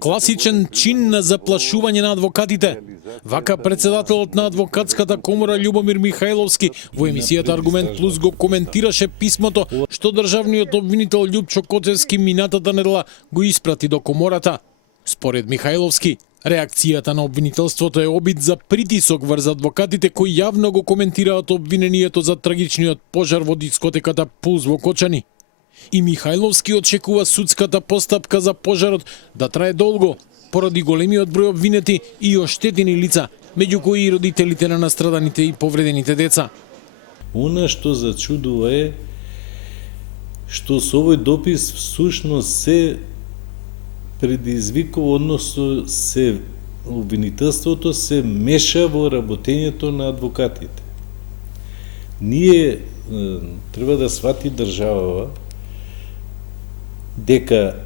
Класичен чин на заплашување на адвокатите. Вака председателот на адвокатската комора Љубомир Михајловски во емисијата Аргумент Плюс го коментираше писмото што државниот обвинител Љупчо Коцевски минатата недела го испрати до комората. Според Михајловски, реакцијата на обвинителството е обид за притисок врз адвокатите кои јавно го коментираат обвинението за трагичниот пожар во дискотеката Пулс во Кочани. И Михајловски очекува судската постапка за пожарот да трае долго, поради големиот број обвинети и оштетени лица, меѓу кои и родителите на настраданите и повредените деца. Она што зачудува е што со овој допис всушност се предизвикува, односно се обвинителството се меша во работењето на адвокатите. Ние треба да свати државава дека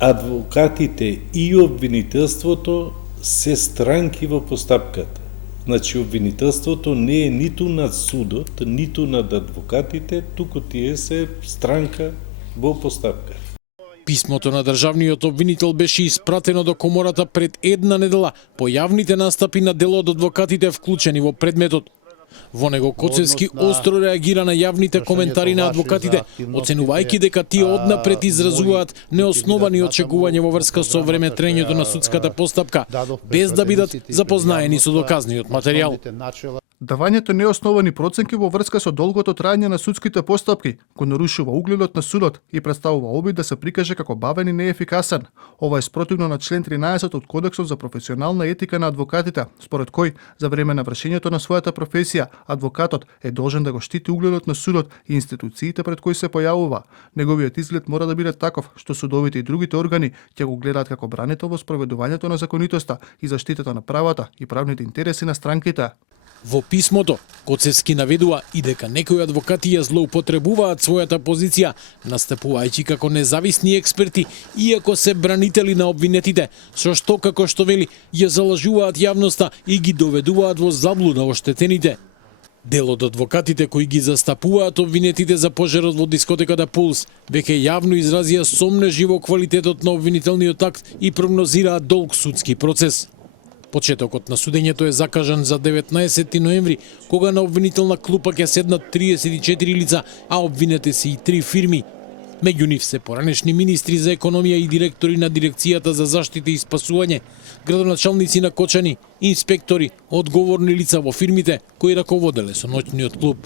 адвокатите и обвинителството се странки во постапката. Значи, обвинителството не е ниту над судот, ниту над адвокатите, туку тие се странка во постапка. Писмото на државниот обвинител беше испратено до комората пред една недела по јавните настапи на дел од адвокатите вклучени во предметот. Во него Коцевски остро реагира на јавните коментари на адвокатите, оценувајќи дека тие однапред изразуваат неосновани очекувања во врска со времетрењето на судската постапка, без да бидат запознаени со доказниот материјал. Давањето неосновани проценки во врска со долгото траење на судските постапки го нарушува угледот на судот и представува обид да се прикаже како бавен и неефикасен. Ова е спротивно на член 13 од Кодексот за професионална етика на адвокатите, според кој за време на вршењето на својата професија адвокатот е должен да го штити угледот на судот и институциите пред кои се појавува. Неговиот изглед мора да биде таков што судовите и другите органи ќе го гледаат како бранител во спроведувањето на законитоста и заштитата на правата и правните интереси на странките. Во писмото, Коцевски наведува и дека некои адвокати ја злоупотребуваат својата позиција, настапувајќи како независни експерти, иако се бранители на обвинетите, со што, како што вели, ја залажуваат јавноста и ги доведуваат во заблуда оштетените. Дел од адвокатите кои ги застапуваат обвинетите за пожарот во дискотеката Пулс веќе јавно изразија сомнежи во квалитетот на обвинителниот акт и прогнозираат долг судски процес. Почетокот на судењето е закажан за 19 ноември, кога на обвинителна клупа ќе седнат 34 лица, а обвинети се и 3 фирми. Меѓу нив се поранешни министри за економија и директори на Дирекцијата за заштита и спасување, градоначалници на Кочани, инспектори, одговорни лица во фирмите кои раководеле со ноќниот клуб.